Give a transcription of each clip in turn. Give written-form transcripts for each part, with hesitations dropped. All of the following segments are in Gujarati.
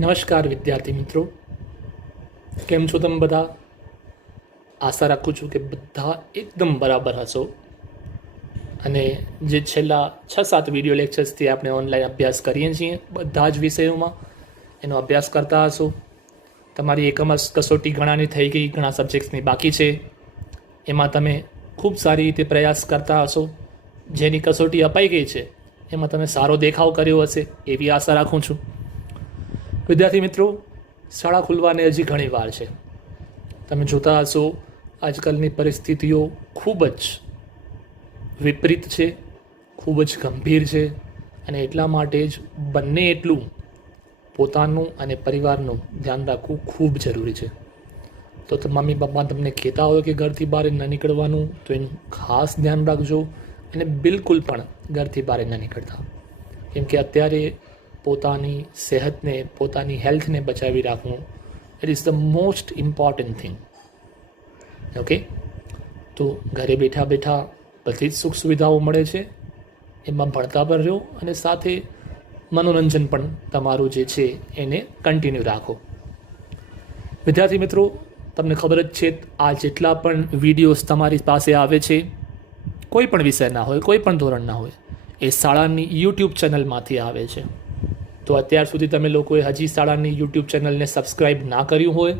નમસ્કાર વિદ્યાર્થી મિત્રો, કેમ છો તમે બધા? આશા રાખું છું કે બધા એકદમ બરાબર હશો અને જે છેલ્લા 6-7 વિડીયો લેક્ચર્સથી આપણે ઓનલાઈન અભ્યાસ કરીએ છીએ બધા જ વિષયોમાં એનો અભ્યાસ કરતા હશો. તમારી એકમ કસોટી ઘણાની થઈ ગઈ, ઘણા સબ્જેક્ટ્સની બાકી છે. એમાં તમે ખૂબ સારી રીતે પ્રયાસ કરતા હશો. જેની કસોટી અપાઈ ગઈ છે એમાં તમે સારો દેખાવ કર્યો હશે એવી આશા રાખું છું. વિદ્યાર્થી મિત્રો, શાળા ખુલવાને હજી ઘણી વાર છે. તમે જોતા હશો આજકાલની પરિસ્થિતિઓ ખૂબ જ વિપરીત છે, ખૂબ જ ગંભીર છે અને એટલા માટે જ બંને એટલું પોતાનું અને પરિવારનું ધ્યાન રાખવું ખૂબ જરૂરી છે. તો મમ્મી પપ્પા તમને કહેતા હોય કે ઘરથી બહાર ન નીકળવાનું, તો એનું ખાસ ધ્યાન રાખજો અને બિલકુલ પણ ઘરથી બહાર ન નીકળતા, કેમ કે અત્યારે પોતાની સેહતને, પોતાની હેલ્થને બચાવી રાખવું it is the most important thing. Okay, તો ઘરે બેઠા બેઠા બધી જ સુખ સુવિધાઓ મળે છે, એમાં ભણતા પણ રહો અને સાથે મનોરંજન પણ તમારું જે છે એને કન્ટિન્યુ રાખો. વિદ્યાર્થી મિત્રો, તમને ખબર જ છે આ જેટલા પણ વિડીયોઝ તમારી પાસે આવે છે, કોઈ પણ વિષયના હોય, કોઈ પણ ધોરણના હોય, એ શાળાની યુટ્યુબ ચેનલમાંથી આવે છે. તો અત્યાર સુધી તમે લોકોએ હજી શાળાની યુટ્યુબ ચેનલને સબસ્ક્રાઈબ ના કર્યું હોય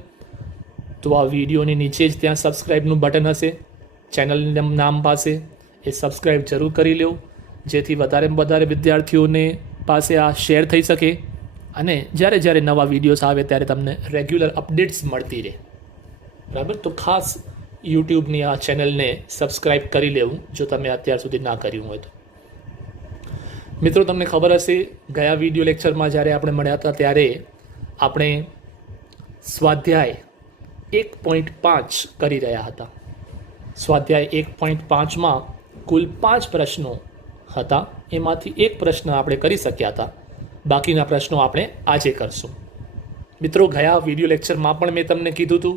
તો આ વિડીયોની નીચે જ ત્યાં સબસ્ક્રાઈબનું બટન હશે ચેનલના નામ પાસે, એ સબસ્ક્રાઈબ જરૂર કરી લો, જેથી વધારેમાં વધારે વિદ્યાર્થીઓને પાસે આ શેર થઈ શકે અને જ્યારે જ્યારે નવા વિડીયોઝ આવે ત્યારે તમને રેગ્યુલર અપડેટ્સ મળતી રહે. બરાબર? તો ખાસ યુટ્યુબની આ ચેનલને સબસ્ક્રાઈબ કરી લેવું જો તમે અત્યાર સુધી ના કર્યું હોય તો. મિત્રો, તમને ખબર હશે ગયા વિડીયો લેક્ચરમાં જ્યારે આપણે મળ્યા હતા ત્યારે આપણે સ્વાધ્યાય 1.5 કરી રહ્યા હતા. સ્વાધ્યાય 1.5માં કુલ 5 પ્રશ્નો હતા, એમાંથી એક પ્રશ્ન આપણે કરી શક્યા હતા, બાકીના પ્રશ્નો આપણે આજે કરશું. મિત્રો, ગયા વિડીયો લેક્ચરમાં પણ મેં તમને કીધું હતું,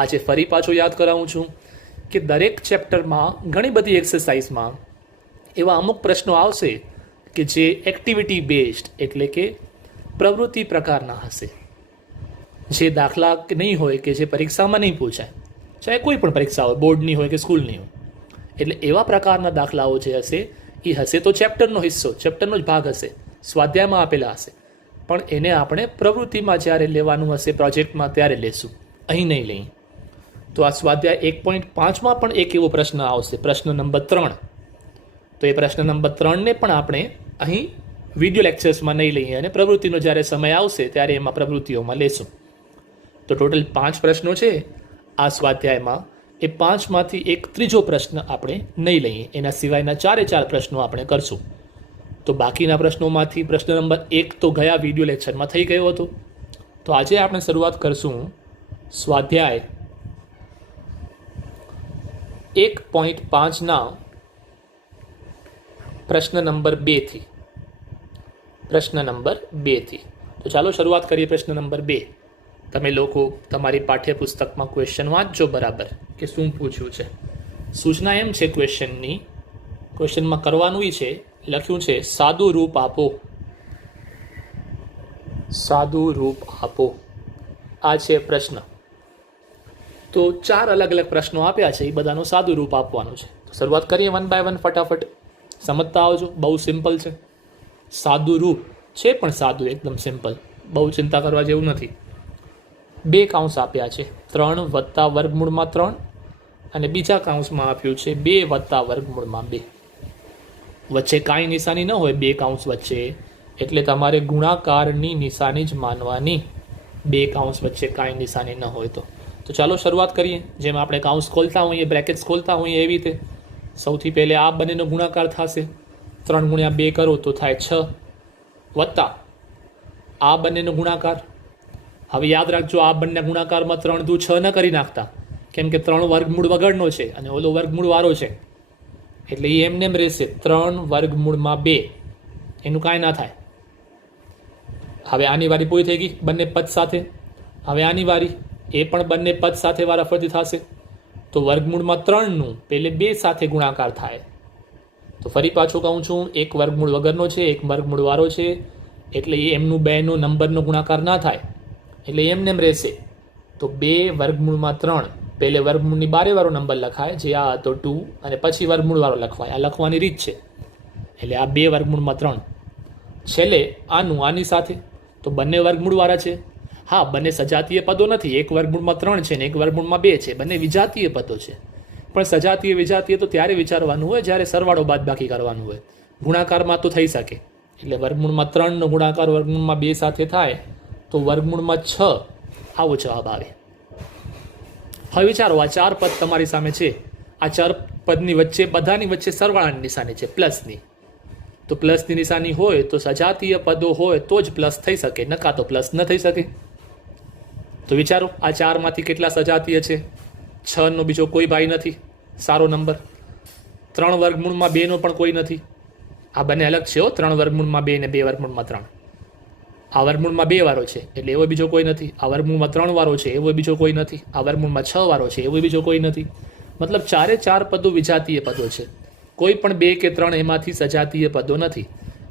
આજે ફરી પાછો યાદ કરાવું છું કે દરેક ચેપ્ટરમાં ઘણી બધી એક્સરસાઇઝમાં એવા અમુક પ્રશ્નો આવશે કે જે એક્ટિવિટી બેઝડ એટલે કે પ્રવૃત્તિ પ્રકારના હશે, જે દાખલા નહીં હોય કે જે પરીક્ષામાં નહીં પૂછાય, ચાહે કોઈ પણ પરીક્ષા હોય, બોર્ડની હોય કે સ્કૂલની હોય. એટલે એવા પ્રકારના દાખલાઓ જે હશે એ હશે તો ચેપ્ટરનો હિસ્સો, ચેપ્ટરનો જ ભાગ હશે, સ્વાધ્યાયમાં આપેલા હશે, પણ એને આપણે પ્રવૃત્તિમાં જ્યારે લેવાનું હશે, પ્રોજેક્ટમાં, ત્યારે લેશું, અહીં નહીં લઈએ. તો આ સ્વાધ્યાય 1.5માં પણ એક એવો પ્રશ્ન આવશે, પ્રશ્ન નંબર 3. તો એ પ્રશ્ન નંબર 3ને પણ આપણે અહીં વિડીયો લેક્ચર્સમાં નહીં લઈએ અને પ્રવૃત્તિનો જ્યારે સમય આવશે ત્યારે એમાં પ્રવૃત્તિઓમાં લેશું. તો ટોટલ 5 પ્રશ્નો છે આ સ્વાધ્યાયમાં. એ 5માંથી એક ત્રીજો પ્રશ્ન આપણે નહીં લઈએ, એના સિવાયના 4 પ્રશ્નો આપણે કરશું. તો બાકીના પ્રશ્નોમાંથી પ્રશ્ન નંબર 1 તો ગયા વિડીયો લેક્ચરમાં થઈ ગયો હતો. તો આજે આપણે શરૂઆત કરશું સ્વાધ્યાય 1.5ના પ્રશ્ન નંબર 2થી. પ્રશ્ન નંબર 2થી. તો ચાલો શરૂઆત કરીએ પ્રશ્ન નંબર 2. તમે લોકો તમારી પાઠ્યપુસ્તકમાં ક્વેશ્ચન વાંચજો બરાબર કે શું પૂછ્યું છે. સૂચના એમ છે ક્વેશ્ચનમાં કરવાનું એ છે, લખ્યું છે સાદું રૂપ આપો. સાદું રૂપ આપો, આ છે પ્રશ્ન. તો 4 અલગ અલગ પ્રશ્નો આપ્યા છે, એ બધાનું સાદું રૂપ આપવાનું છે. તો શરૂઆત કરીએ 1 by 1 ફટાફટ. સમજતા આવજો, બહુ સિમ્પલ છે. સાદું રૂપ છે પણ સાદું, એકદમ સિમ્પલ, બહુ ચિંતા કરવા જેવું નથી. 2 કાઉન્સ આપ્યા છે, 3 વત્તા વર્ગમૂળમાં 3 અને બીજા કાઉન્સમાં આપ્યું છે 2 વત્તા વર્ગમૂળમાં 2. વચ્ચે કાંઈ નિશાની ન હોય 2 કાઉન્સ વચ્ચે, એટલે તમારે ગુણાકારની નિશાની જ માનવાની. 2 કાઉન્સ વચ્ચે કાંઈ નિશાની ન હોય તો ચાલો શરૂઆત કરીએ. જેમ આપણે કાઉન્સ ખોલતા હોઈએ, બ્રેકેટ્સ ખોલતા હોઈએ એવી રીતે સૌથી પહેલે આ બંનેનો ગુણાકાર થશે. 3 ગુણ્યા 2 કરો તો થાય 6 વત્તા આ બંનેનો ગુણાકાર. હવે યાદ રાખજો, આ બંને ગુણાકારમાં 3 દુ 6 ન કરી નાખતા, કેમ કે 3 વર્ગમૂળ વગરનો છે અને ઓલો વર્ગમૂળ વાળો છે, એટલે એ એમને એમ રહેશે. 3 વર્ગમૂળમાં 2 એનું કાંઈ ના થાય. હવે આની વારી પૂરી થઈ ગઈ બંને પદ સાથે. હવે આની વારી, એ પણ બંને પદ સાથે વારાફરતી થશે. તો વર્ગમૂળમાં 3નું પહેલે 2 સાથે ગુણાકાર થાય. તો ફરી પાછું કહું છું, એક વર્ગમૂળ વગરનો છે, એક વર્ગમૂળ વાળો છે, એટલે એ એમનું બેનો નંબરનો ગુણાકાર ના થાય, એટલે એમને એમ રહેશે. તો 2 વર્ગમૂળમાં 3 પહેલે વર્ગમૂળની બારેવાળો નંબર લખાય, જે આ હતો 2, અને પછી વર્ગમૂળવાળો લખવાય. આ લખવાની રીત છે. એટલે આ 2 વર્ગમૂળમાં 3. છેલ્લે આનું આની સાથે, તો બંને વર્ગમૂળવાળા છે. હા, બંને સજાતીય પદો નથી. એક વર્ગમૂળમાં 3 છે ને એક વર્ગમૂળમાં 2 છે. બંને વિજાતીય પદો છે. પણ સજાતીય વિજાતીય તો ત્યારે વિચારવાનું હોય જ્યારે સરવાળો બાદબાકી કરવાનું હોય. ગુણાકારમાં તો થઈ શકે. એટલે વર્ગમૂળમાં 3 નો ગુણાકાર વર્ગમૂળમાં 2 સાથે થાય તો વર્ગમૂળમાં 6 આવો જવાબ આવે. હવે વિચારો, આ 4 પદ તમારી સામે છે. આ 4 પદની વચ્ચે, બધાની વચ્ચે સરવાળાની નિશાની છે, પ્લસની. તો પ્લસની નિશાની હોય તો સજાતીય પદો હોય તો જ પ્લસ થઈ શકે, નકા તો પ્લસ ન થઈ શકે. તો વિચારો, આ 4માંથી કેટલા સજાતીય છે? 6 નો બીજો કોઈ ભાઈ નથી, સારો નંબર. 3 વર્ગમૂળમાં 2 નો પણ કોઈ નથી. આ બંને અલગ છે. 3 વર્ગમૂળમાં 2 ને 2 વર્ગમૂળમાં 3. આ વર્ગમૂળમાં 2 વાળો છે એટલે એવો બીજો કોઈ નથી. આ વર્ગમૂળમાં 3 વાળો છે એવો બીજો કોઈ નથી. આ વર્ગમૂળમાં 6 વાળો છે એવો બીજો કોઈ નથી. મતલબ 4 પદો વિજાતીય પદો છે. કોઈ પણ 2 કે 3 એમાંથી સજાતીય પદો નથી.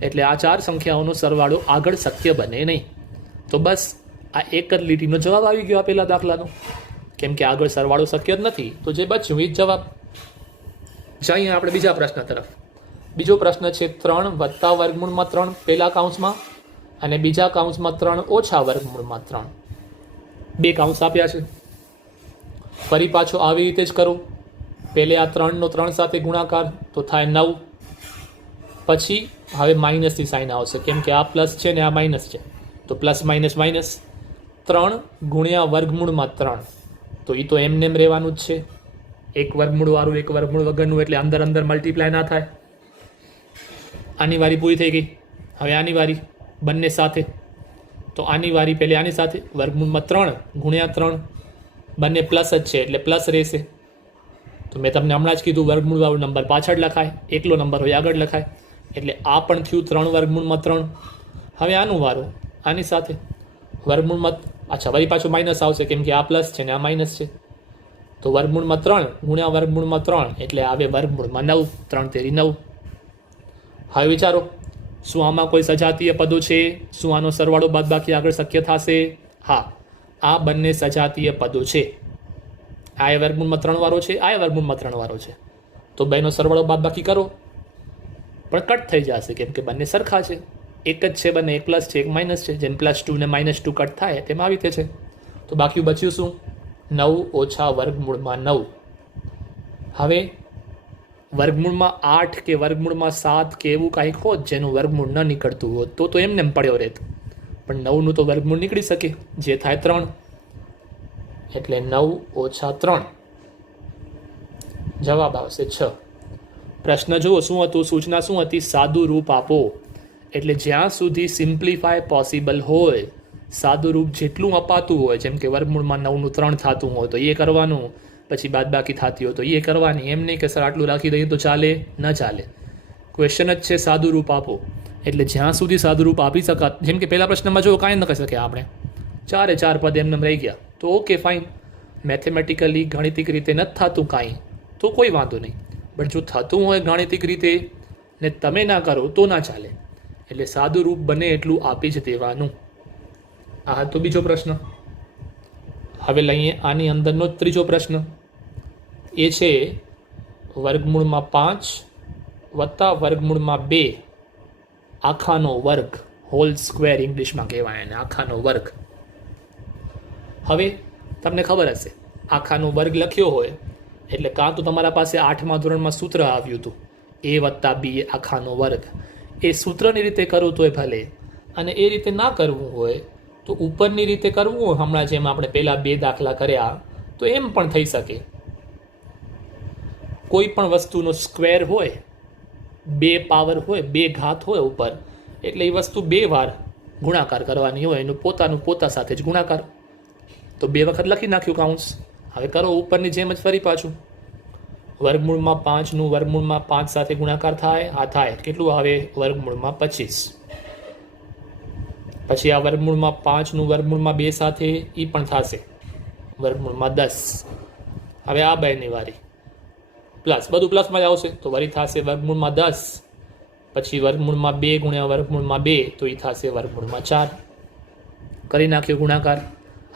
એટલે આ 4 સંખ્યાઓનો સરવાળો આગળ શક્ય બને નહીં. તો બસ આ એક જ લીટીનો જવાબ આવી ગયો આપેલા દાખલાનો. કેમ કે આગળ સરવાળો શક્ય જ નથી, તો જે બચ્યું એ જ જવાબ. જઈએ આપણે બીજા પ્રશ્ન તરફ. બીજો પ્રશ્ન છે 3 વત્તા વર્ગમૂળમાં 3 પહેલા કાઉન્સમાં અને બીજા કાઉન્સમાં 3 ઓછા વર્ગમૂળમાં 3. 2 કાઉન્સ આપ્યા છે. ફરી પાછો આવી રીતે જ કરો. પહેલે આ 3 નો 3 સાથે ગુણાકાર તો થાય 9. પછી હવે માઇનસની સાઇન આવશે, કેમ કે આ પ્લસ છે ને આ માઇનસ છે. તો પ્લસ માઇનસ માઇનસ. 3 ગુણ્યા વર્ગમૂળમાં 3, તો એ તો એમને એમ રહેવાનું જ છે. એક વર્ગમૂળવાળું એક વર્ગમૂળ વગરનું, એટલે અંદર અંદર મલ્ટીપ્લાય ના થાય. આની વારી પૂરી થઈ ગઈ. હવે આની વારી બંને સાથે. તો આની વારી પહેલે આની સાથે. વર્ગમૂળમાં 3 ગુણ્યા 3, બંને પ્લસ જ છે એટલે પ્લસ રહેશે. તો મેં તમને હમણાં જ કીધું વર્ગમૂળવાળો નંબર પાછળ લખાય, એકલો નંબર હોય આગળ લખાય. એટલે આ પણ થયું 3 વર્ગમૂળમાં 3. હવે આનું વારો આની સાથે. વર્ગમૂળમાં, અચ્છા વળી પાછું માઇનસ આવશે કેમ કે આ પ્લસ છે ને આ માઇનસ છે. તો વર્ગમૂળમાં 3 ગુણ્યા વર્ગમૂળમાં 3 એટલે આવે વર્ગમૂળમાં 9. 3 તેરી 9. હવે વિચારો, શું આમાં કોઈ સજાતીય પદો છે? શું આનો સરવાળો બાદબાકી આગળ શક્ય થશે? હા, આ બંને સજાતીય પદો છે. આ વર્ગમૂળમાં 3 વાળો છે, આ વર્ગમૂળમાં 3 વાળો છે. તો બેનો સરવાળો બાદબાકી કરો પણ કટ થઈ જશે કેમ કે બંને સરખા છે. એક જ છે બંને, એક પ્લસ છે એક માઇનસ છે. જેમ +2 ને -2 કટ થાય તેમ આવી રીતે છે. તો બાકી બચ્યું શું? 9 ઓછા વર્ગમૂળમાં 9. હવે વર્ગમૂળમાં 8 કે વર્ગમૂળમાં 7 કે એવું કાંઈક હોત જેનું વર્ગમૂળ ન નીકળતું હોત તો એમને એમ પડ્યો રહેત. પણ 9નું તો વર્ગમૂળ નીકળી શકે, જે થાય 3. એટલે 9 ઓછા 3 જવાબ આવશે 6. પ્રશ્ન જુઓ શું હતું, સૂચના શું હતી? સાદું રૂપ આપો. એટલે જ્યાં સુધી સિમ્પ્લિફાય પોસિબલ હોય, સાદું રૂપ જેટલું અપાતું હોય, જેમ કે વર્ગમૂળમાં 9નું 3 થતું હોય તો એ કરવાનું, પછી બાદબાકી થતી હોય તો એ કરવાની. એમ નહીં કે સર આટલું રાખી દઈએ તો ચાલે, ન ચાલે. ક્વેશ્ચન જ છે સાદું રૂપ આપો. એટલે જ્યાં સુધી સાદું રૂપ આપી શકાત, જેમ કે પહેલા પ્રશ્નમાં જો કાંઈ ન કહી શક્યા આપણે, 4 પદ એમને રહી ગયા, તો ઓકે ફાઇન. મેથેમેટિકલી ગાણિતિક રીતે નથી થતું કાંઈ તો કોઈ વાંધો નહીં. પણ જો થતું હોય ગાણિતિક રીતે ને તમે ના કરો તો ના ચાલે. એટલે સાદું રૂપ બને એટલું આપી જ દેવાનું. આ તો બીજો પ્રશ્ન. હવે લઈએ આની અંદરનો ત્રીજો પ્રશ્ન. એ છે વર્ગમૂળમાં 5 વત્તા વર્ગમૂળમાં 2 આખાનો વર્ગ. હોલ સ્ક્વેર ઇંગ્લિશમાં કહેવાય એને, આખાનો વર્ગ. હવે તમને ખબર હશે, આખાનો વર્ગ લખ્યો હોય એટલે કાં તો તમારા પાસે 8મા ધોરણમાં સૂત્ર આવ્યું હતું a+b આખાનો વર્ગ. એ સૂત્રની રીતે કરવું તોય ભલે, અને એ રીતે ના કરવું હોય તો ઉપરની રીતે કરવું હોય, હમણાં જેમ આપણે પહેલાં 2 દાખલા કર્યા તો એમ પણ થઈ શકે. કોઈ પણ વસ્તુનો સ્ક્વેર હોય, 2 પાવર હોય, 2 ઘાત હોય ઉપર, એટલે એ વસ્તુ 2 વાર ગુણાકાર કરવાની હોય, એનું પોતા સાથે જ ગુણાકાર. તો 2 વખત લખી નાખ્યું કાઉન્સ. હવે કરો ઉપરની જેમ જ ફરી પાછું. વર્ગમૂળમાં 5નું વર્ગમૂળમાં 5 સાથે ગુણાકાર થાય, આ થાય કેટલું આવે? વર્ગમૂળમાં 25. પછી આ વર્ગમૂળમાં 5નું વર્ગમૂળમાં 2 સાથે એ પણ થશે વર્ગમૂળમાં 10. હવે આ બેની વારી પ્લસ, બધું પ્લસમાં જ આવશે તો વળી થશે વર્ગમૂળમાં 10 પછી વર્ગમૂળમાં 2 ગુણ્યા વર્ગમૂળમાં 2 તો એ થશે વર્ગમૂળમાં 4. કરી નાખ્યો ગુણાકાર.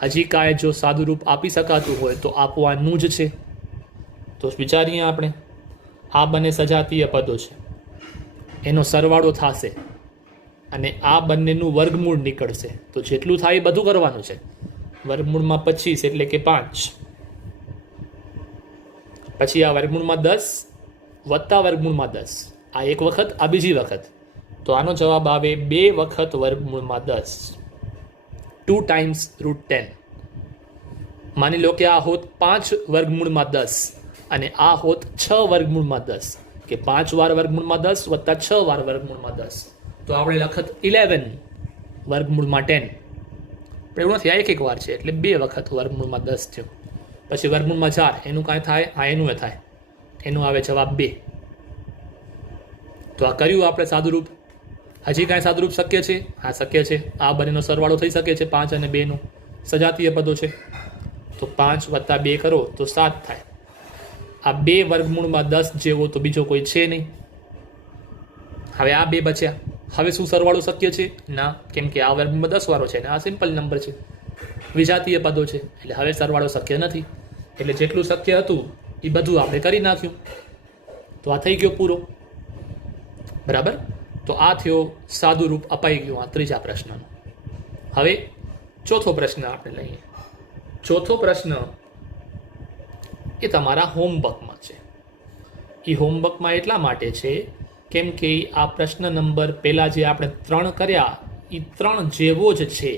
હજી કાંઈ જો સાદું રૂપ આપી શકાતું હોય તો આપવાનું જ છે. તો વિચારીએ આપણે, આ બંને સજાતીય પદો છે, એનો સરવાળો થશે અને આ બંનેનું વર્ગમૂળ નીકળશે. તો જેટલું થાય એ બધું કરવાનું છે. વર્ગમૂળમાં 25 એટલે કે 5, પછી આ વર્ગમૂળમાં 10 વત્તા વર્ગમૂળમાં 10, આ એક વખત, આ બીજી વખત. તો આનો જવાબ આવે 2 વખત વર્ગમૂળમાં 10, 2 times √10. માની લો કે આ હોત 5 વર્ગમૂળમાં 10 અને આ હોત 6 વર્ગમૂળમાં 10, કે 5 વાર વર્ગમૂળમાં 10 વત્તા 6 વાર વર્ગમૂળમાં 10. તો આપણે લખત 11 વર્ગમૂળમાં 10. પણ એવું નથી, આ એક વાર છે એટલે 2 વખત વર્ગમૂળમાં 10 થયો. પછી વર્ગમૂળમાં 4, એનું કાંઈ થાય, આ એનું થાય, એનું આવે જવાબ 2. તો આ કર્યું આપણે સાદુરૂપ. હજી કાંઈ સાદુરૂપ શક્ય છે? હા, શક્ય છે. આ બંનેનો સરવાળો થઈ શકે છે, 5 અને 2 નો. સજાતીય પદો છે તો 5 વત્તા 2 કરો તો 7 થાય. આ 2 વર્ગમૂળમાં 10 જેવો તો બીજો કોઈ છે નહીં. હવે આ 2 બચ્યા. હવે શું સરવાળો શક્ય છે? ના, કેમ કે આ વર્ગમૂળમાં 10 વાળો છે ને આ સિમ્પલ નંબર છે, વિજાતીય પદો છે, એટલે હવે સરવાળો શક્ય નથી. એટલે જેટલું શક્ય હતું એ બધું આપણે કરી નાખ્યું. તો આ થઈ ગયો પૂરો. બરાબર. તો આ થયો સાદું રૂપ અપાઈ ગયું આ ત્રીજા પ્રશ્નનો. હવે ચોથો પ્રશ્ન આપણે લઈએ. ચોથો પ્રશ્ન એ તમારા હોમવર્કમાં છે. એ હોમવર્કમાં એટલા માટે છે કેમ કે આ પ્રશ્ન નંબર પહેલાં જે આપણે 3 કર્યા એ 3 જેવો જ છે,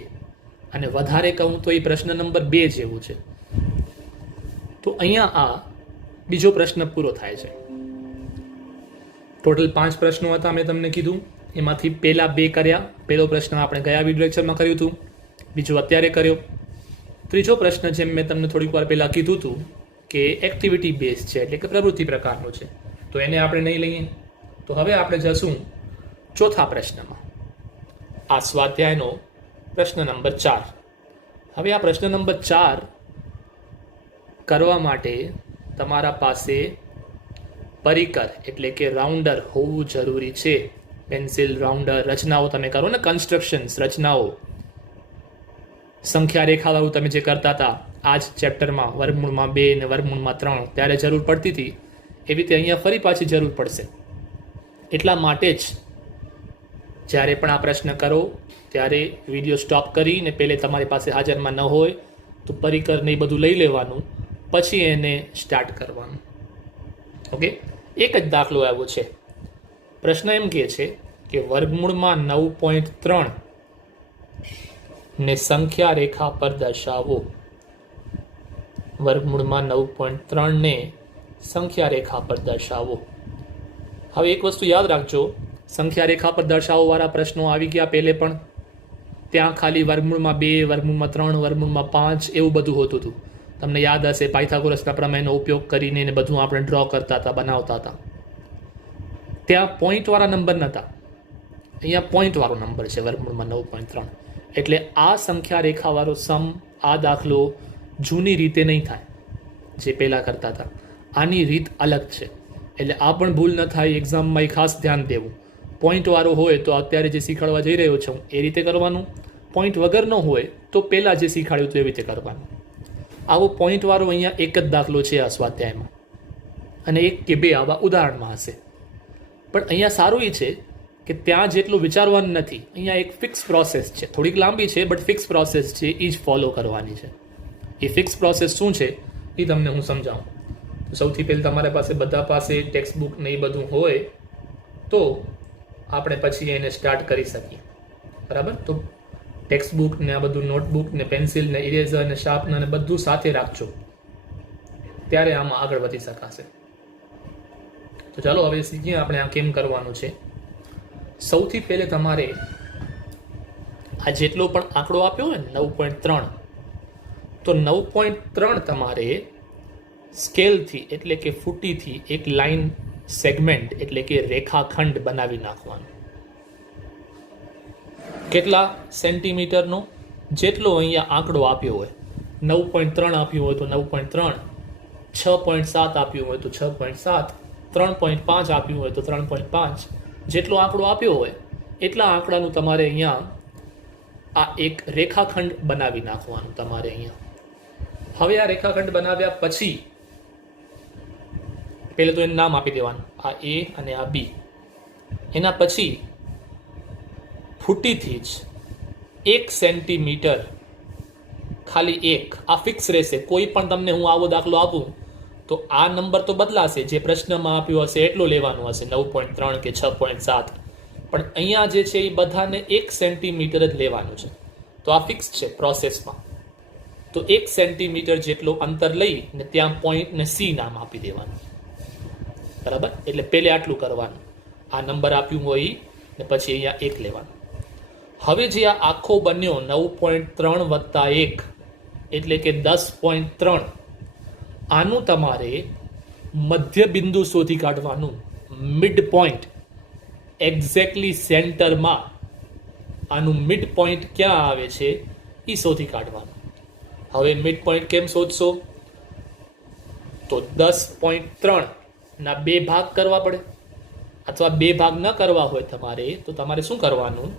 અને વધારે કહું તો એ પ્રશ્ન નંબર 2 જેવું છે. તો અહીંયા આ બીજો પ્રશ્ન પૂરો થાય છે. ટોટલ 5 પ્રશ્નો હતા મેં તમને કીધું, એમાંથી પહેલા 2 કર્યા. પહેલો પ્રશ્ન આપણે ગયા વિડિયો લેક્ચરમાં કર્યું હતું, બીજો અત્યારે કર્યો. ત્રીજો પ્રશ્ન જેમ મેં તમને થોડીક વાર પહેલાં કીધું હતું કે એક્ટિવિટી બેઝ છે, એટલે કે પ્રવૃત્તિ પ્રકારનું છે, તો એને આપણે નહીં લઈએ. તો હવે આપણે જશું ચોથા પ્રશ્નમાં, આ સ્વાધ્યાયનો પ્રશ્ન નંબર 4. હવે આ પ્રશ્ન નંબર 4 કરવા માટે તમારા પાસે પરિકર એટલે કે રાઉન્ડર હોવું જરૂરી છે. પેન્સિલ, રાઉન્ડર, રચનાઓ તમે કરો ને, કન્સ્ટ્રક્શન્સ, રચનાઓ, સંખ્યા રેખાવાળું તમે જે કરતા હતા આ જ ચેપ્ટરમાં વર્ગમૂળમાં 2 ને વર્ગમૂળમાં 3 ત્યારે જરૂર પડતી હતી, એવી રીતે અહીંયા ફરી પાછી જરૂર પડશે. એટલા માટે જ જ્યારે પણ આ પ્રશ્ન કરો ત્યારે વિડીયો સ્ટોપ કરીને પહેલે તમારી પાસે હાજરમાં ન હોય તો પરિકરને એ બધું લઈ લેવાનું, પછી એને સ્ટાર્ટ કરવાનું. ઓકે. એક જ દાખલો આવ્યો છે. પ્રશ્ન એમ કહે છે કે વર્ગમૂળમાં 9.3 ને સંખ્યા રેખા પર દર્શાવો. વર્ગમૂળમાં 9.3 ને સંખ્યા રેખા પર દર્શાવો. હવે એક વસ્તુ યાદ રાખજો, સંખ્યા રેખા પર દર્શાવો વાળા પ્રશ્નો આવી ગયા પહેલે પણ. ત્યાં ખાલી વર્ગમૂળમાં 2, વર્ગમૂળમાં 3, વર્ગમૂળમાં 5 એવું બધું હોતું હતું. તમને યાદ હશે પાયથાગોરસના પ્રમેયનો ઉપયોગ કરીને એને બધું આપણે ડ્રો કરતા હતા, બનાવતા હતા. ત્યાં પોઈન્ટવાળા નંબર નહોતા, અહીંયા પોઈન્ટવાળો નંબર છે વર્ગમૂળમાં 9.3. એટલે આ સંખ્યા રેખાવાળો સમ, આ દાખલો જૂની રીતે નહીં થાય જે પહેલાં કરતા હતા. આની રીત અલગ છે, એટલે આ પણ ભૂલ ન થાય. એક્ઝામમાં એ ખાસ ધ્યાન દેવું. પોઈન્ટવાળો હોય તો અત્યારે જે શીખવાડવા જઈ રહ્યો છું એ રીતે કરવાનું. પોઈન્ટ વગરનો હોય તો પહેલાં જે શીખવાડ્યું હતું એવી રીતે કરવાનું. આવો પોઈન્ટવાળો અહીંયા એક જ દાખલો છે આ સ્વાધ્યાયમાં, અને 1 કે 2 આવા ઉદાહરણમાં હશે. પણ અહીંયા સારું એ છે કે ત્યાં જેટલું વિચારવાનું નથી. અહીંયા એક ફિક્સ પ્રોસેસ છે, થોડીક લાંબી છે બટ ફિક્સ પ્રોસેસ છે, એ જ ફોલો કરવાની છે. એ ફિક્સ પ્રોસેસ શું છે એ તમને હું સમજાવું. તો સૌથી પહેલાં તમારા પાસે બધા પાસે ટેક્સ્ટ બુક ને એ બધું હોય તો આપણે પછી એને સ્ટાર્ટ કરી શકીએ. બરાબર. તો ટેક્સ્ટ બુક ને આ બધું, નોટબુક ને પેન્સિલ ને ઇરેઝર ને શાર્પનર ને બધું સાથે રાખજો, ત્યારે આમાં આગળ વધી શકાશે. તો ચાલો હવે શીખીએ આપણે આ કેમ કરવાનું છે. સૌથી પહેલે તમારે આ જેટલો પણ આંકડો આપ્યો હોય ને 9.3, તો 9.3 તમારે સ્કેલથી એટલે કે ફૂટીથી એક લાઈન સેગમેન્ટ એટલે કે રેખાખંડ બનાવી નાખવાનો. કેટલા સેન્ટીમીટરનો? જેટલો અહીંયા આંકડો આપ્યો હોય. 9.3 આપ્યું હોય તો 9.3, 6.7 આપ્યું હોય તો 6.7, 3.5 આપ્યું હોય તો 3.5, જેટલો આંકડો આપ્યો હોય એટલા આંકડાનું તમારે અહીંયા આ એક રેખાખંડ બનાવી નાખવાનું તમારે અહીંયા. હવે આ રેખાખંડ બનાવ્યા પછી પહેલે તો એનું નામ આપી દેવાનું, આ એ અને આ બી. એના પછી ફૂટીથી જ 1 સેન્ટીમીટર, ખાલી એક, આ ફિક્સ રહેશે. કોઈ પણ તમને હું આવો દાખલો આપું તો આ નંબર તો બદલાશે, જે પ્રશ્નમાં આપ્યો હશે એટલો લેવાનો હશે, 9.3 કે 6.7, પણ અહીંયા જે છે એ બધાને 1 સેન્ટીમીટર જ લેવાનું છે. તો આ ફિક્સ છે પ્રોસેસમાં. તો 1 સેન્ટીમીટર જેટલો અંતર લઈ ને ત્યાં પોઈન્ટને સી નામ આપી દેવાનું, બરાબર. એટલે પહેલે આટલું કરવાનું, આ નંબર આપ્યું હોય ને પછી અહીંયા 1 લેવાનું. હવે જે આ આખો બન્યો 9.3 વત્તા 1 એટલે કે 10.3, આનું તમારે મધ્ય બિંદુ શોધી કાઢવાનું, મિડ પોઈન્ટ, એક્ઝેક્ટલી સેન્ટરમાં આનું મિડ પોઈન્ટ ક્યાં આવે છે એ શોધી કાઢવાનું. હવે મિડ પોઈન્ટ કેમ શોધશો? તો 10.3 ના 2 ભાગ કરવા પડે, અથવા 2 ભાગ ન કરવા હોય તમારે તો તમારે શું કરવાનું,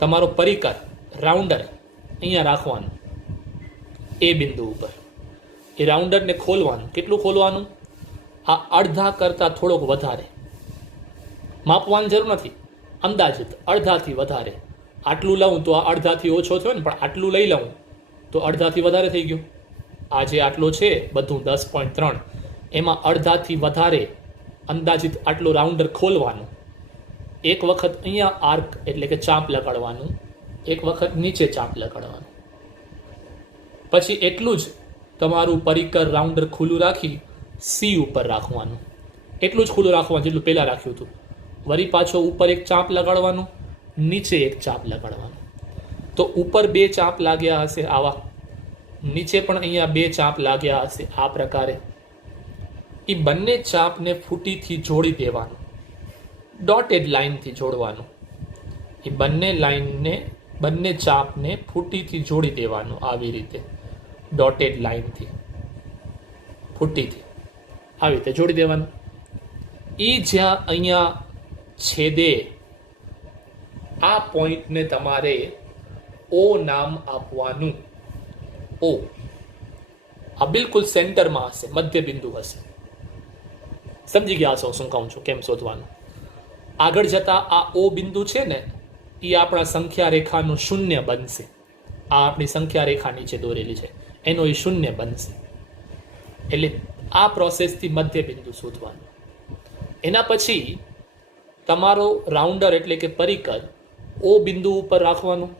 તમારો પરિકર રાઉન્ડર અહીંયા રાખવાનું એ બિંદુ ઉપર. એ રાઉન્ડરને ખોલવાનું. કેટલું ખોલવાનું? આ અડધા કરતાં થોડોક વધારે, માપવાની જરૂર નથી, અંદાજિત અડધાથી વધારે. આટલું લઉં તો આ અડધાથી ઓછો થયો ને, પણ આટલું લઈ લઉં તો અડધાથી વધારે થઈ ગયું. આ જે આટલો છે બધું 10.3, એમાં અડધાથી વધારે અંદાજિત આટલું રાઉન્ડર ખોલવાનું. એક વખત અહીંયા આર્ક એટલે કે ચાપ લગાડવાનું, એક વખત નીચે ચાપ લગાડવાનું. પછી એટલું જ તમારું પરિકર રાઉન્ડર ખુલ્લું રાખી સી ઉપર રાખવાનું. એટલું જ ખુલ્લું રાખવાનું જેટલું પહેલાં રાખ્યું હતું. વળી પાછો ઉપર એક ચાપ લગાડવાનું, નીચે એક ચાપ લગાડવાનું. તો ઉપર 2 ચાપ લાગ્યા હશે આવા, નીચે પણ અહીંયા 2 ચાપ લાગ્યા હશે આ પ્રકારે. એ બંને ચાપને ફૂટીથી જોડી દેવાનું, ડોટેડ લાઇનથી જોડવાનું. એ બંને ચાપને ફૂટીથી જોડી દેવાનું, આવી રીતે ડોટેડ લાઇનથી, ફૂટીથી આવી રીતે જોડી દેવાનું. એ જ્યાં અહીંયા છેદે આ પોઈન્ટને તમારે ઓ નામ આપવાનું. ઓ આ બિલકુલ સેન્ટરમાં હશે, મધ્ય બિંદુ હશે. સમજી ગયા હશો શું કહું છું, કેમ શોધવાનું. આગળ જતા આ ઓ બિંદુ છે ને એ આપણા સંખ્યા રેખાનું શૂન્ય બનશે. આ આપણી સંખ્યા રેખા નીચે દોરેલી છે એનો એ શૂન્ય બનશે. એટલે આ પ્રોસેસથી મધ્ય બિંદુ શોધવાનું. એના પછી તમારો રાઉન્ડર એટલે કે પરિકર ઓ બિંદુ ઉપર રાખવાનું.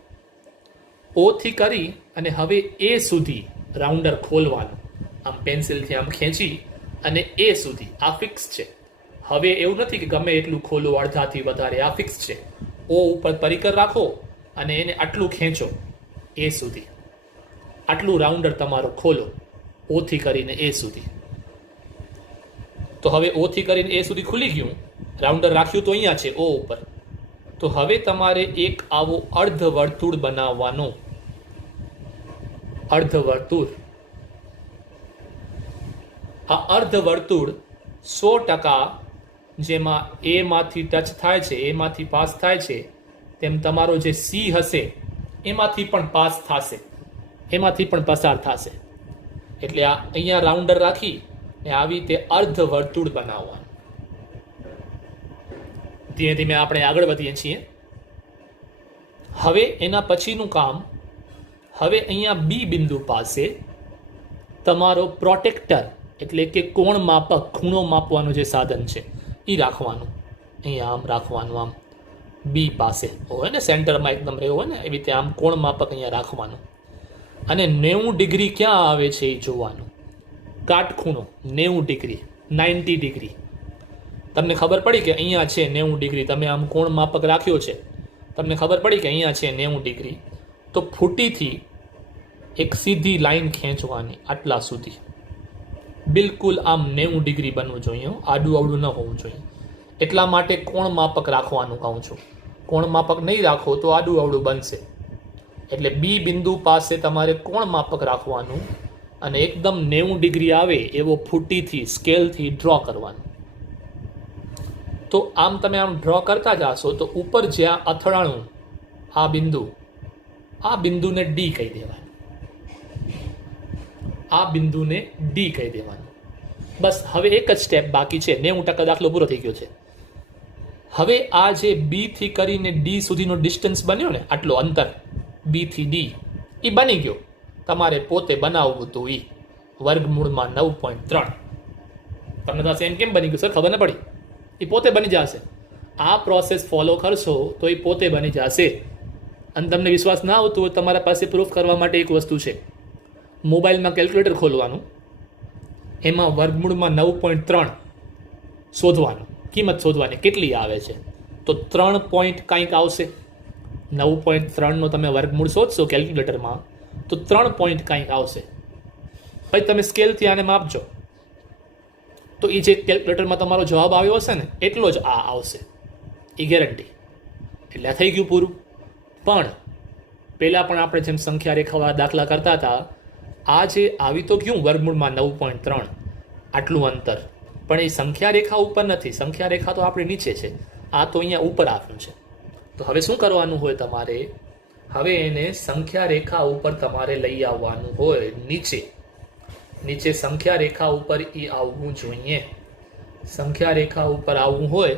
ઓથી કરી અને હવે એ સુધી રાઉન્ડર ખોલવાનું, આમ પેન્સિલથી આમ ખેંચી અને એ સુધી. આ ફિક્સ છે. હવે એવું નથી કે ગમે એટલું ખોલો અડધાથી વધારે, આ ફિક્સ છે. ઓ ઉપર પરિકર રાખો અને એને આટલું ખેંચો એ સુધી, આટલું રાઉન્ડર તમારો ખોલો ઓથી કરીને એ સુધી. તો હવે ઓથી કરીને એ સુધી ખુલી ગયું, રાઉન્ડર રાખ્યું તો અહીંયા છે ઓ ઉપર. તો હવે તમારે એક આવો અર્ધવર્તુળ બનાવવાનો. અર્ધવર્તુળ. આ અર્ધવર્તુળ 100% જેમાં એ માંથી ટચ થાય છે, એમાંથી પાસ થાય છે, તેમ તમારો જે સી હશે એમાંથી પણ પાસ થશે, એમાંથી પણ પસાર થશે. એટલે આ અહીંયા રાઉન્ડર રાખી ને આવી રીતે અર્ધવર્તુળ બનાવવાનું. ધીમે ધીમે આપણે આગળ વધીએ છીએ. હવે એના પછીનું કામ, હવે અહીંયા બી બિંદુ પાસે તમારો પ્રોટેક્ટર એટલે કે કોણ માપક, ખૂણો માપવાનું જે સાધન છે એ રાખવાનું. અહીંયા આમ રાખવાનું, આમ બી પાસે હોય ને, સેન્ટરમાં એકદમ રહેવું હોય ને, એવી રીતે આમ કોણ માપક અહીંયા રાખવાનું. અને 90 ડિગ્રી ક્યાં આવે છે એ જોવાનું. કાટખૂણો 90 ડિગ્રી, 90 ડિગ્રી. તમને ખબર પડી કે અહીંયા છે 90 ડિગ્રી, તમે આમ કોણ માપક રાખ્યો છે, તમને ખબર પડી કે અહીંયા છે 90 ડિગ્રી, તો ફૂટીથી એક સીધી લાઈન ખેંચવાની આટલા સુધી. બિલકુલ આમ 90 ડિગ્રી બનવું જોઈએ, આડું અવડું ન હોવું જોઈએ. એટલા માટે કોણ માપક રાખવાનું કહું છું. કોણ માપક નહીં રાખો તો આડું અવડું બનશે. એટલે બી બિંદુ પાસે તમારે કોણ માપક રાખવાનું અને એકદમ 90 ડિગ્રી આવે એવો ફૂટીથી સ્કેલથી ડ્રો કરવાનું. તો આમ તમે આમ ડ્રો કરતા જાશો તો ઉપર જ્યાં અથડાણું આ બિંદુને ડી કહી દેવાનું, આ બિંદુને ડી કહી દેવાનું. બસ હવે એક જ સ્ટેપ બાકી છે, 90% દાખલો પૂરો થઈ ગયો છે. હવે આ જે બી થી કરીને ડી સુધીનો ડિસ્ટન્સ બન્યો ને, આટલો અંતર બી થી ડી, એ બની ગયો. તમારે પોતે બનાવવું હતું એ વર્ગમૂળમાં 9.3. તમને થશે એમ કેમ બની ગયું સર, ખબર ન પડી. એ પોતે બની જશે. આ પ્રોસેસ ફોલો કરશો તો એ પોતે બની જશે. અને તમને વિશ્વાસ ના આવતો હોય, તમારા પાસે પ્રૂફ કરવા માટે એક વસ્તુ છે. મોબાઈલમાં કેલ્ક્યુલેટર ખોલવાનું, એમાં વર્ગમૂળમાં 9.3 શોધવાનું, કિંમત શોધવાની કેટલી આવે છે. તો 3 પોઈન્ટ કાંઈક આવશે. 9.3નો તમે વર્ગમૂળ શોધશો કેલ્ક્યુલેટરમાં તો 3 પોઈન્ટ કાંઈક આવશે. પછી તમે સ્કેલથી આને માપજો તો એ જે કેલ્ક્યુલેટરમાં તમારો જવાબ આવ્યો હશે ને એટલો જ આ આવશે, એ ગેરંટી. એટલે આ થઈ ગયું પૂરું. પણ પહેલાં પણ આપણે જેમ સંખ્યા રેખાવાળા દાખલા કરતા હતા, આ જે આવી તો ગયું વર્ગમૂળમાં 9.3 આટલું અંતર, પણ એ સંખ્યા રેખા ઉપર નથી. સંખ્યા રેખા તો આપણી નીચે છે, આ તો અહીંયા ઉપર આપ્યું છે. તો હવે શું કરવાનું હોય તમારે? હવે એને સંખ્યા રેખા ઉપર તમારે લઈ આવવાનું હોય, નીચે સંખ્યા રેખા ઉપર એ આવવું જોઈએ. સંખ્યા રેખા ઉપર આવવું હોય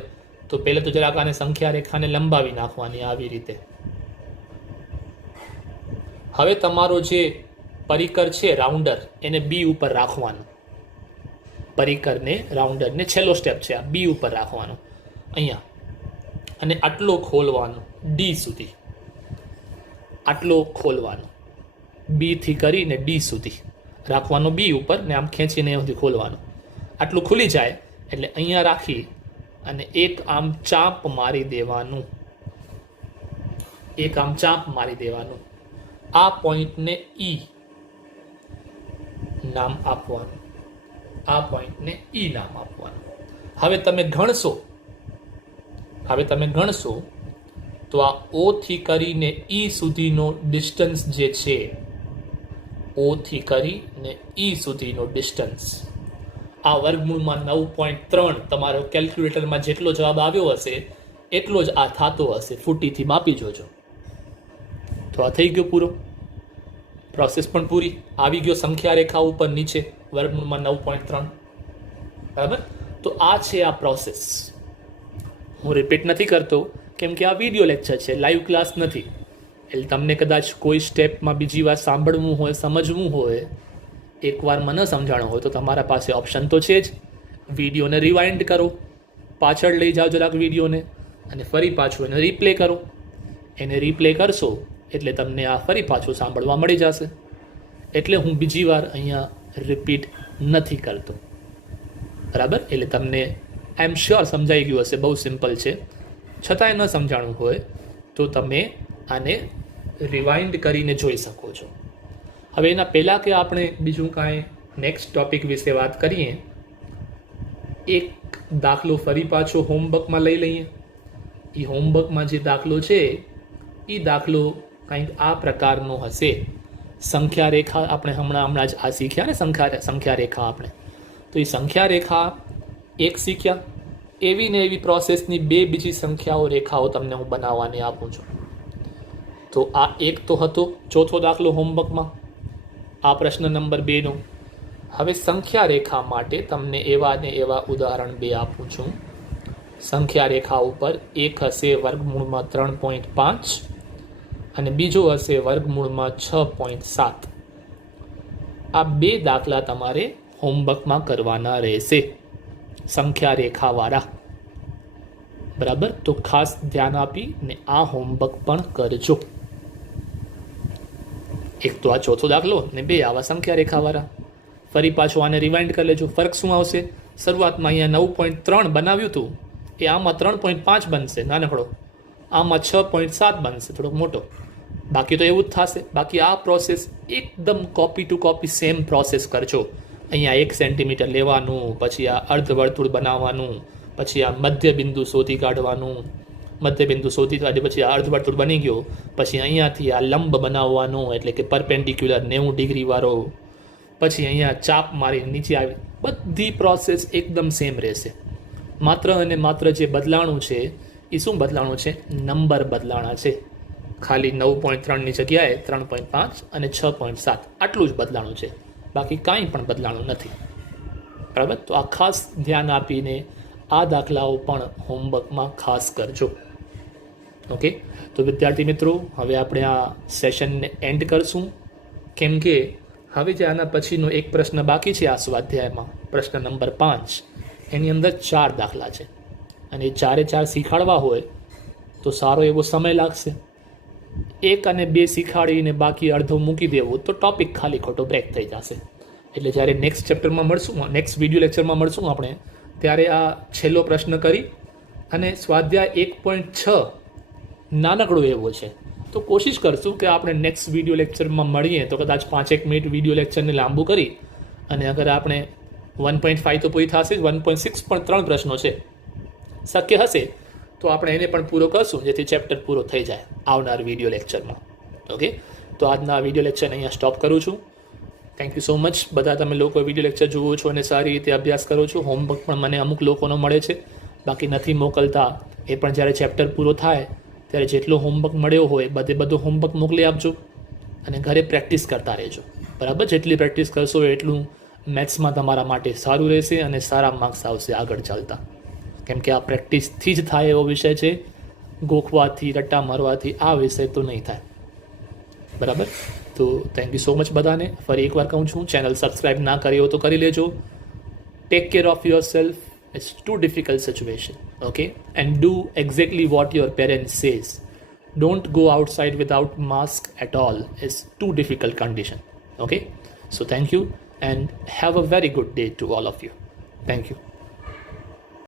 તો પહેલાં તો જરાક આને સંખ્યા રેખાને લંબાવી નાખવાની આવી રીતે. હવે તમારો જે પરિકર છે રાઉન્ડર, એને બી ઉપર રાખવાનું. પરિકરને રાઉન્ડરને છેલ્લો સ્ટેપ છે આ બી ઉપર રાખવાનો અહીંયા, અને આટલો ખોલવાનો ડી સુધી, આટલો ખોલવાનો બી થી કરીને ડી સુધી રાખવાનો બી ઉપર, ને આમ ખેંચીને એ સુધી ખોલવાનું. આટલું ખુલી જાય એટલે અહીંયા રાખી અને એક આમ ચાપ મારી દેવાનું, એક આમ ચાપ મારી દેવાનું. આ પોઈન્ટને ઈ નામ આપવાનું, આ પોઈન્ટને ઈ નામ આપવાનું. હવે તમે ગણશો તો આ ઓ થી કરીને ઈ સુધીનો ડિસ્ટન્સ જે છે, ઓ થી કરીને ઈ સુધીનો ડિસ્ટન્સ આ વર્ગમૂળમાં 9.3 તમારો કેલ્ક્યુલેટરમાં જેટલો જવાબ આવ્યો હશે એટલો જ આ થતો હશે. ફૂટીથી માપી જોજો. તો આ થઈ ગયો પૂરો, પ્રોસેસ પણ પૂરી. આવી ગયો સંખ્યા રેખા ઉપર નીચે વર્ગમૂળમાં 9.3. બરાબર? તો આ છે આ પ્રોસેસ. હું રિપીટ નથી કરતો કેમ કે આ વિડીયો લેક્ચર છે, લાઈવ ક્લાસ નથી. એટલે તમને કદાચ કોઈ સ્ટેપમાં બીજી વાર સાંભળવું હોય, સમજવું હોય, એકવારમાં ન સમજાણું હોય તો તમારા પાસે ઓપ્શન તો છે જ. વિડીયોને રિવાઇન્ડ કરો, પાછળ લઈ જાઓ જરાક વિડીયોને, અને ફરી પાછું એને રિપ્લે કરો. એને રિપ્લે કરશો એટલે તમને આ ફરી પાછું સાંભળવા મળી જશે. એટલે હું બીજી વાર અહીંયા રિપીટ નથી કરતો. બરાબર? એટલે તમને આઈ એમ શ્યોર સમજાઈ ગયું હશે, બહુ સિમ્પલ છે. છતાંય ન સમજાણું હોય તો તમે આને રિવાઇન્ડ કરીને જોઈ શકો છો. હવે એના પહેલાં કે આપણે બીજું કાંઈ નેક્સ્ટ ટોપિક વિશે વાત કરીએ, એક દાખલો ફરી પાછો હોમવર્કમાં લઈ લઈએ. એ હોમવર્કમાં જે દાખલો છે એ દાખલો કંઈક આ પ્રકારનો હશે. સંખ્યા રેખા આપણે હમણાં જ આ શીખ્યા ને, સંખ્યા રેખા આપણે, તો એ સંખ્યા રેખા એક શીખ્યા. એવી ને એવી પ્રોસેસની બે બીજી સંખ્યાઓ રેખાઓ તમને હું બનાવવાની આપું છું. તો આ એક તો હતો ચોથો દાખલો હોમવર્કમાં, આ પ્રશ્ન નંબર 2નો. હવે સંખ્યા રેખા માટે તમને એવા ને એવા ઉદાહરણ 2 આપું છું. સંખ્યા રેખા ઉપર એક હશે વર્ગમૂળમાં 3.5 અને બીજો હશે વર્ગમૂળમાં 6.7. આ બે દાખલા તમારે હોમવર્કમાં કરવાના રહેશે, સંખ્યા રેખાવાળા. બરાબર? તો ખાસ ધ્યાન આપી ને આ હોમવર્ક પણ કરજો. એક તો આ ચોથો દાખલો ને બે આવા સંખ્યા રેખાવાળા. ફરી પાછું આને રિવાઇન્ડ કરી લેજો. ફરક શું આવશે? શરૂઆતમાં અહીંયા 9.3 બનાવ્યું હતું, એ આમાં 3.5 બનશે નાનકડો, આમાં 6.7 બનશે થોડોક મોટો. બાકી તો એવું જ થશે. બાકી આ પ્રોસેસ એકદમ copy to copy same process કરજો. અહીંયા 1 સેન્ટીમીટર લેવાનું, પછી આ અર્ધવર્તુળ બનાવવાનું, પછી આ મધ્ય બિંદુ શોધી કાઢવાનું, મધ્ય બિંદુ શોધી કાઢી પછી આ અર્ધવર્તુળ બની ગયો, પછી અહીંયાથી આ લંબ બનાવવાનો એટલે કે પરપેન્ડિક્યુલર 90 ડિગ્રી વાળો, પછી અહીંયા ચાપ મારી નીચે આવી. બધી પ્રોસેસ એકદમ સેમ રહેશે. માત્ર અને માત્ર જે બદલાણું છે એ શું બદલાણું છે? નંબર બદલાણા છે. ખાલી 9.3ની જગ્યાએ 3.5 અને 6.7 આટલું જ બદલાણું છે, બાકી કાંઈ પણ બદલાણું નથી. બરાબર? તો આ ખાસ ધ્યાન આપીને આ દાખલાઓ પણ હોમવર્કમાં ખાસ કરજો. ઓકે, તો વિદ્યાર્થી મિત્રો, હવે આપણે આ સેશનને એન્ડ કરશું, કેમ કે હવે જે આના પછીનો એક પ્રશ્ન બાકી છે આ સ્વાધ્યાયમાં, પ્રશ્ન નંબર 5, એની અંદર 4 દાખલા છે અને એ 4 શીખાડવા હોય તો સારો એવો સમય લાગશે. 1 અને 2 શીખાડીને બાકી અડધો મૂકી દેવું તો ટોપિક ખાલી ખોટો બ્રેક થઈ જશે. એટલે જ્યારે નેક્સ્ટ ચેપ્ટરમાં મળશું, નેક્સ્ટ વિડીયો લેક્ચરમાં મળશું આપણે, ત્યારે આ છેલ્લો પ્રશ્ન કરી અને સ્વાધ્યાય 1.6 નાનકડો એવો છે, તો કોશિશ કરશું કે આપણે નેક્સ્ટ વિડીયો લેક્ચરમાં મળીએ તો કદાચ 5-1 મિનિટ વિડીયો લેક્ચરને લાંબુ કરી અને અગર આપણે 1.5 તો પૂરી થશે, 1.6 પણ 3 પ્રશ્નો છે, શક્ય હશે તો આપણે એને પણ પૂરો કરશું, જેથી ચેપ્ટર પૂરો થઈ જાય આવનાર વિડીયો લેક્ચરમાં. ઓકે, તો આજના વિડીયો લેક્ચર અહીંયા સ્ટોપ કરું છું. Thank you so much. બધા તમે લોકો વિડીયો લેક્ચર જુઓ છો અને સારી રીતે અભ્યાસ કરો છો. હોમવર્ક પણ મને અમુક લોકોનો મળે છે, બાકી નથી મોકલતા. એ પણ જ્યારે ચેપ્ટર પૂરો થાય ત્યારે જેટલો હોમવર્ક મળ્યો હોય બધું હોમવર્ક મોકલી આપજો અને ઘરે પ્રેક્ટિસ કરતા રહેજો. બરાબર? જેટલી પ્રેક્ટિસ કરશો એટલું મેથ્સમાં તમારા માટે સારું રહેશે અને સારા માર્ક્સ આવશે આગળ ચાલતા, કેમ કે આ પ્રેક્ટિસથી જ થાય એવો વિષય છે. ગોખવાથી, રટ્ટા મારવાથી આ વિષય તો નહીં થાય. બરાબર? તો થેન્ક યુ સો મચ બધાને. ફરી એકવાર કહું છું, ચેનલ સબસ્ક્રાઈબ ના કરી હોય તો કરી લેજો. Take care of your self. It's too difficult situation, okay? And do exactly what your parents says. Don't go outside without mask at all. It's too difficult condition, okay? So thank you and have a very good day to all of you. Thank you.